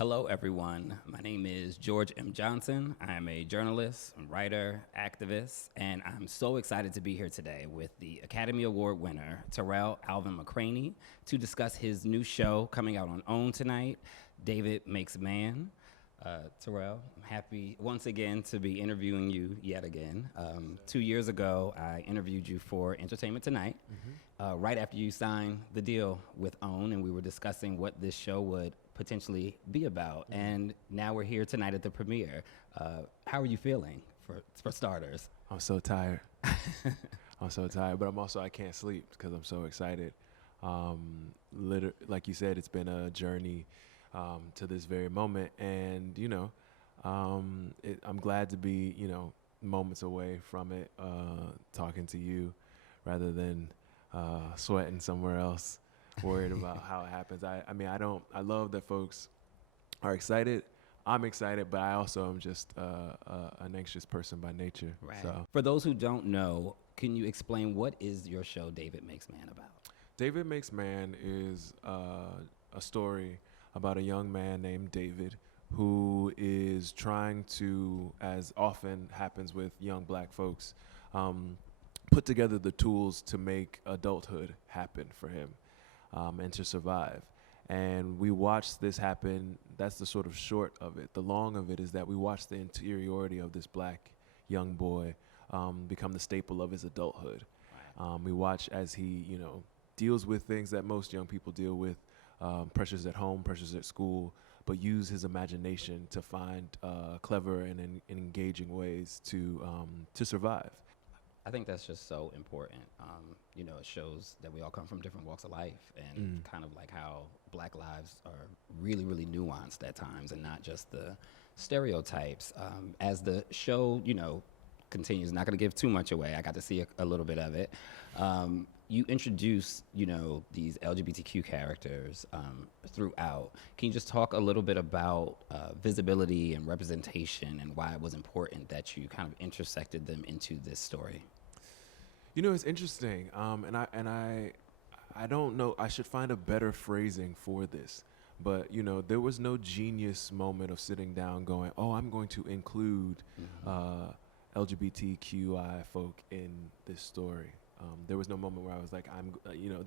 Hello, everyone. My name is George M. Johnson. I am a journalist, writer, activist, and I'm so excited to be here today with the Academy Award winner, Tarell Alvin McCraney, to discuss his new show coming out on OWN tonight, David Makes Man. Tarell, I'm happy once again to be interviewing you yet again. 2 years ago, I interviewed you for Entertainment Tonight, right after you signed the deal with OWN, and we were discussing what this show would potentially be about. And now we're here tonight at the premiere. How are you feeling, for starters? I'm so tired. I'm so tired, but I can't sleep because I'm so excited. Like you said, it's been a journey to this very moment, and I'm glad to be moments away from it, talking to you rather than sweating somewhere else, worried about how it happens. I love that folks are excited. I'm excited, but I also am just an anxious person by nature. Right. So. For those who don't know, can you explain what is your show David Makes Man about? David Makes Man is a story about a young man named David who is trying to, as often happens with young black folks, put together the tools to make adulthood happen for him and to survive. And we watched this happen. That's the sort of short of it. The long of it is that we watch the interiority of this black young boy become the staple of his adulthood. Right. We watch as he, deals with things that most young people deal with, pressures at home, pressures at school, but use his imagination to find clever and engaging ways to survive. I think that's just so important. It shows that we all come from different walks of life, and kind of like how black lives are really, really nuanced at times and not just the stereotypes. As the show, continues, not going to give too much away. I got to see a little bit of it. You introduce, these LGBTQ characters throughout. Can you just talk a little bit about visibility and representation and why it was important that you kind of intersected them into this story? It's interesting, and I don't know. I should find a better phrasing for this, but there was no genius moment of sitting down going, "Oh, I'm going to include LGBTQI folk in this story." There was no moment where I was like,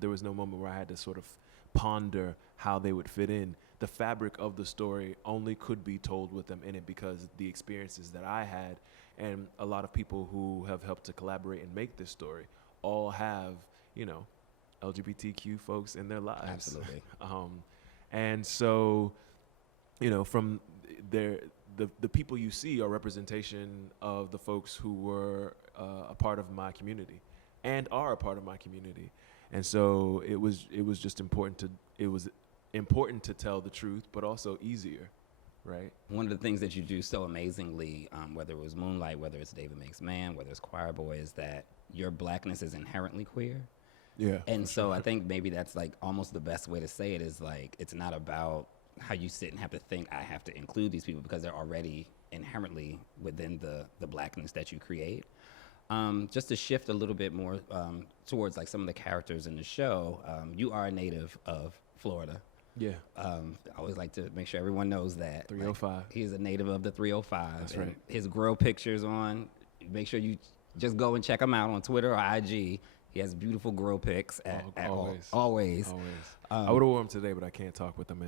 there was no moment where I had to sort of ponder how they would fit in. The fabric of the story only could be told with them in it because the experiences that I had and a lot of people who have helped to collaborate and make this story all have, LGBTQ folks in their lives. Absolutely. And so, from the people you see are representation of the folks who were a part of my community and are a part of my community. And so it was just important to tell the truth, but also easier, right? One of the things that you do so amazingly, whether it was Moonlight, whether it's David Makes Man, whether it's Choir Boy, is that your blackness is inherently queer. Yeah. And so I think maybe that's like almost the best way to say it is like, it's not about how you sit and have to think, I have to include these people because they're already inherently within the blackness that you create. Just to shift a little bit more towards like some of the characters in the show, you are a native of Florida. Yeah. I always like to make sure everyone knows that. 305. Like, he's a native of the 305. That's and right. His grill pictures make sure you just go and check him out on Twitter or IG. He has beautiful grill pics always. I would have worn them today, but I can't talk with them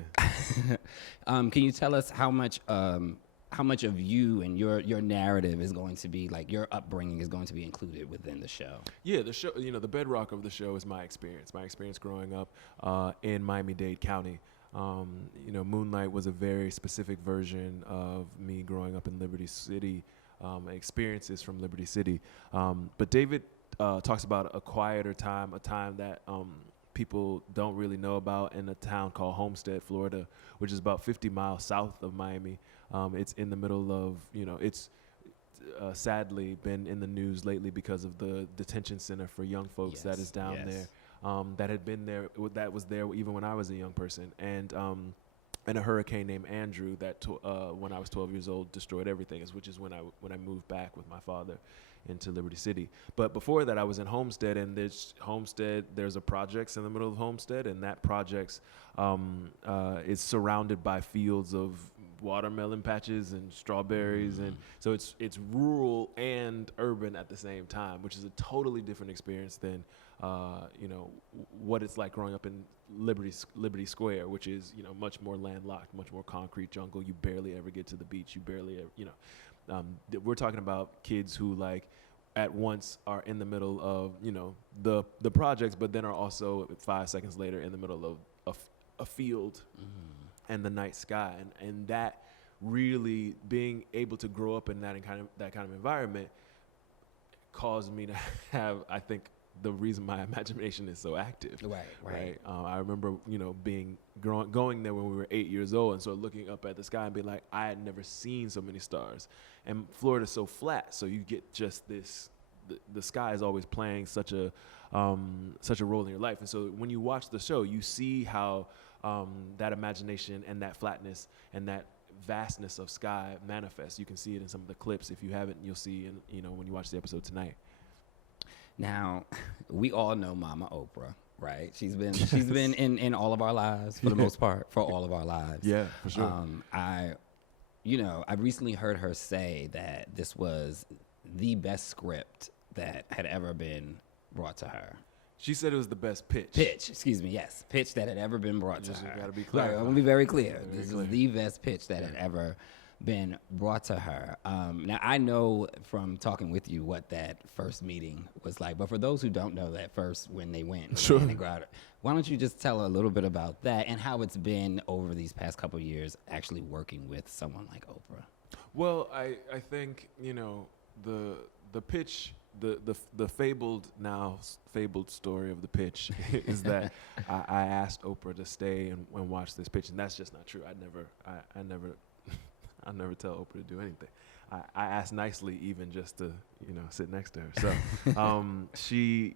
in. Can you tell us how much of you and your narrative is going to be, like your upbringing is going to be included within the show? Yeah, the show, the bedrock of the show is my experience growing up in Miami-Dade County. Moonlight was a very specific version of me growing up in Liberty City, experiences from Liberty City. But David talks about a quieter time, a time that people don't really know about, in a town called Homestead, Florida, which is about 50 miles south of Miami. It's in the middle of, it's sadly been in the news lately because of the detention center for young folks that is down there, that had been there, that was there even when I was a young person. And and a hurricane named Andrew that when I was 12 years old destroyed everything, which is when I moved back with my father into Liberty City. But before that, I was in Homestead, and there's a projects in the middle of Homestead, and that projects is surrounded by fields of watermelon patches and strawberries, and so it's rural and urban at the same time, which is a totally different experience than what it's like growing up in Liberty Square, which is much more landlocked, much more concrete jungle. You barely ever get to the beach. You barely ever, we're talking about kids who like at once are in the middle of the projects, but then are also 5 seconds later in the middle of a field and the night sky, and that really being able to grow up in that kind of environment caused me to have, I think, the reason my imagination is so active. Right. I remember, going there when we were 8 years old, and so looking up at the sky and being like, I had never seen so many stars. And Florida's so flat, so you get just this. The sky is always playing such a role in your life, and so when you watch the show, you see how that imagination and that flatness and that vastness of sky manifests. You can see it in some of the clips. If you haven't, you'll see when you watch the episode tonight. Now, we all know Mama Oprah, right? She's been in all of our lives for the most part, for all of our lives. Yeah, for sure. I recently heard her say that this was the best script that had ever been brought to her. She said it was the best pitch. Pitch that had ever been brought to her. Gotta be clear. Right, I'm gonna be very clear. This is the best pitch that had ever been brought to her. Now, I know from talking with you what that first meeting was like, but for those who don't know that first when they went, sure. Why don't you just tell a little bit about that and how it's been over these past couple of years actually working with someone like Oprah? Well, I think, the pitch, the fabled story of the pitch is that I asked Oprah to stay and watch this pitch, and that's just not true. I never tell Oprah to do anything. I asked nicely, even just to sit next to her. So she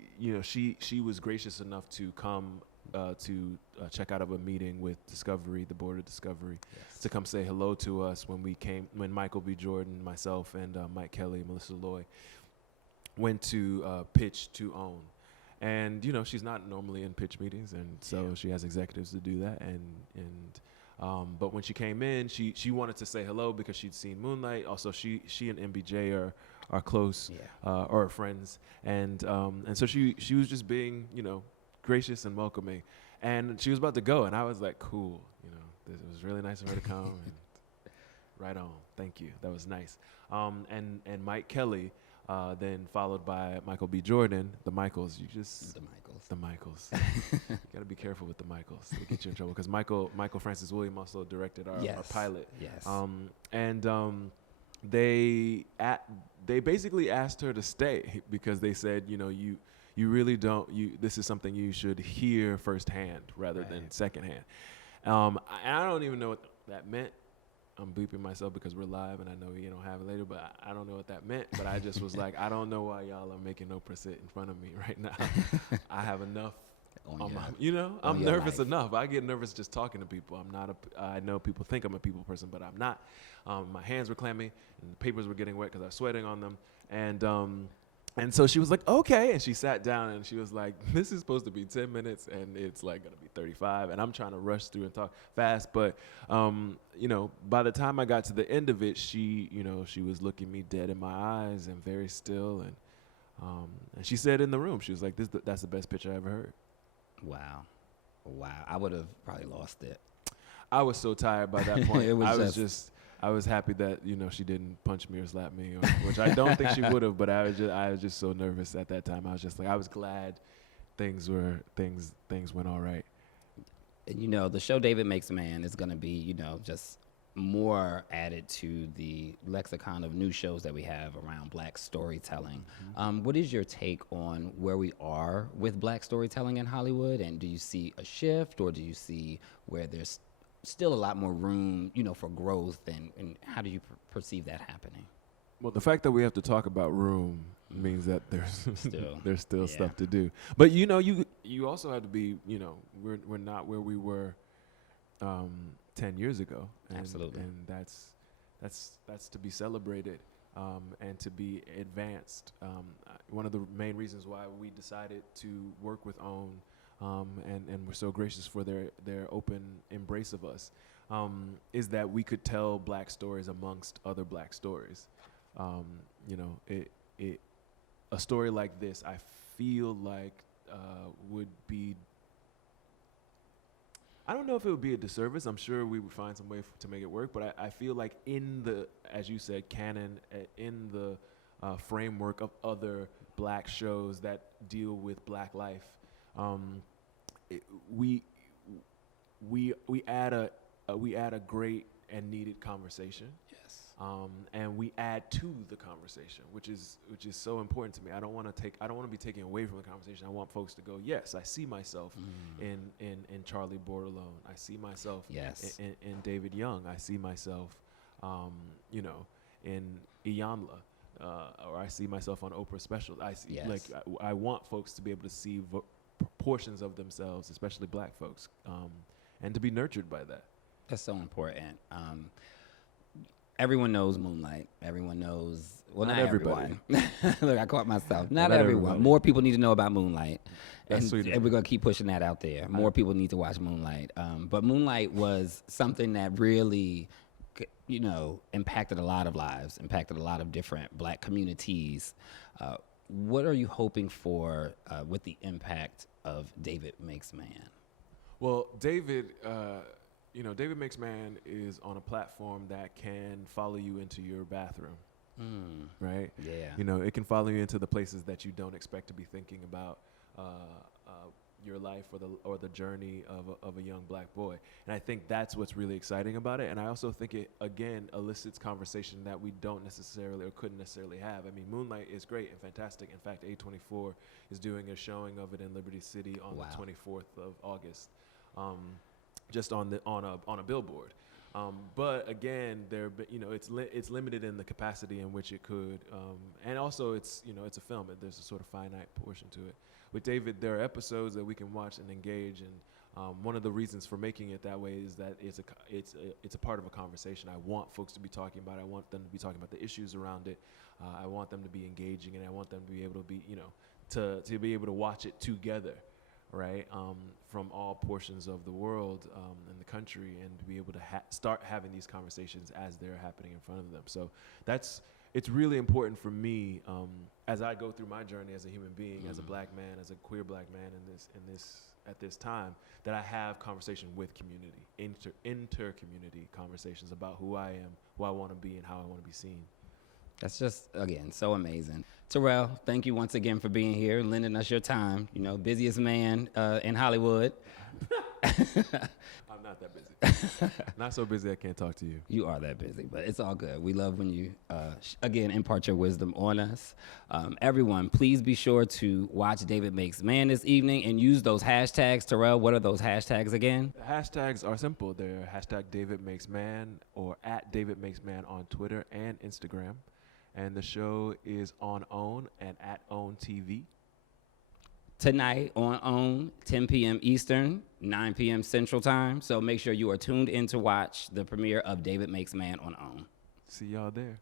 was gracious enough to come to check out of a meeting with Discovery, the board of Discovery, to come say hello to us when Michael B. Jordan, myself, and Mike Kelly, Melissa Loy went to pitch to OWN. And she's not normally in pitch meetings, and so she has executives to do that. But when she came in, she wanted to say hello because she'd seen Moonlight. Also, she and MBJ are close, or friends, and so she was just being gracious and welcoming. And she was about to go, and I was like, cool, it was really nice of her to come. And right on, thank you, that was nice. And Mike Kelly, then followed by Michael B. Jordan, the Michaels. The Michaels. You got to be careful with the Michaels. They get you in trouble because Michael Francis William also directed our pilot. Yes. They basically asked her to stay because they said, you really don't. This is something you should hear firsthand rather than secondhand. I don't even know what that meant. I'm bleeping myself because we're live and I know you don't have it later, but I don't know what that meant. But I just was like, I don't know why y'all are making Oprah sit in front of me right now. I have enough I'm nervous enough. I get nervous just talking to people. I know people think I'm a people person, but I'm not. My hands were clammy and the papers were getting wet because I was sweating on them. And so she was like, okay. And she sat down and she was like, this is supposed to be 10 minutes and it's like going to be 35. And I'm trying to rush through and talk fast. But, by the time I got to the end of it, she was looking me dead in my eyes and very still. And she said in the room, she was like, that's the best pitch I ever heard. Wow. I would have probably lost it. I was so tired by that point. I was happy that she didn't punch me or slap me, which I don't think she would have. But I was just so nervous at that time. I was just like, I was glad things went all right. And the show David Makes a Man is going to be just more added to the lexicon of new shows that we have around Black storytelling. Mm-hmm. What is your take on where we are with Black storytelling in Hollywood? And do you see a shift, or do you see where there's still a lot more room, for growth, and how do you perceive that happening? Well, the fact that we have to talk about room means that there's still stuff to do. But you also have to be, we're not where we were 10 years ago. Absolutely. And that's to be celebrated and to be advanced. One of the main reasons why we decided to work with OWN and we're so gracious for their open embrace of us is that we could tell Black stories amongst other Black stories. You know, a story like this, I feel like would be, I don't know if it would be a disservice. I'm sure we would find some way to make it work, but I feel like in the, as you said, canon, in the framework of other Black shows that deal with Black life, we add a great and needed conversation. And we add to the conversation, which is so important to me. I don't want to be taken away from the conversation. I want folks to go, yes, I see myself in Charlie Bordelon. I see myself in David Young. I see myself, you know, in Iyanla, or I see myself on Oprah specials. I see I want folks to be able to see portions of themselves, especially Black folks, and to be nurtured by that. That's so important. Everyone knows Moonlight. Everyone knows, well, not everybody. Everyone. Look, I caught myself. Not everyone. everybody. More people need to know about Moonlight. That's And sweet. we're going to keep pushing that out there. More people need to watch Moonlight. But Moonlight was something that really, you know, impacted a lot of lives, impacted a lot of different Black communities. What are you hoping for with the impact of David Makes Man? Well, David, you know, David Makes Man is on a platform that can follow you into your bathroom, right? Yeah. You know, it can follow you into the places that you don't expect to be thinking about your life or the journey of a young Black boy. And I think that's what's really exciting about it. And I also think it, again, elicits conversation that we don't necessarily or couldn't necessarily have. I mean, Moonlight is great and fantastic. In fact, A24 is doing a showing of it in Liberty City on the 24th of August. Just on a billboard, but again, it's limited in the capacity in which it could, and also it's a film. There's a sort of finite portion to it. With David, there are episodes that we can watch and engage, and one of the reasons for making it that way is that it's a part of a conversation. I want folks to be talking about it. I want them to be talking about the issues around it. I want them to be engaging, and I want them to be able to be to be able to watch it together. Right, from all portions of the world and the country, and to be able to start having these conversations as they're happening in front of them. So it's really important for me as I go through my journey as a human being, as a Black man, as a queer Black man at this time, that I have conversation with community, inter-community conversations about who I am, who I want to be, and how I want to be seen. That's just, again, so amazing. Terrell, thank you once again for being here and lending us your time. You know, busiest man in Hollywood. I'm not that busy. Not so busy I can't talk to you. You are that busy, but it's all good. We love when you, again, impart your wisdom on us. Everyone, please be sure to watch David Makes Man this evening and use those hashtags. Terrell, what are those hashtags again? The hashtags are simple. They're hashtag David Makes Man or at David Makes Man on Twitter and Instagram. And the show is on OWN and at OWN TV. Tonight on OWN, 10 p.m. Eastern, 9 p.m. Central Time. So make sure you are tuned in to watch the premiere of David Makes Man on OWN. See y'all there.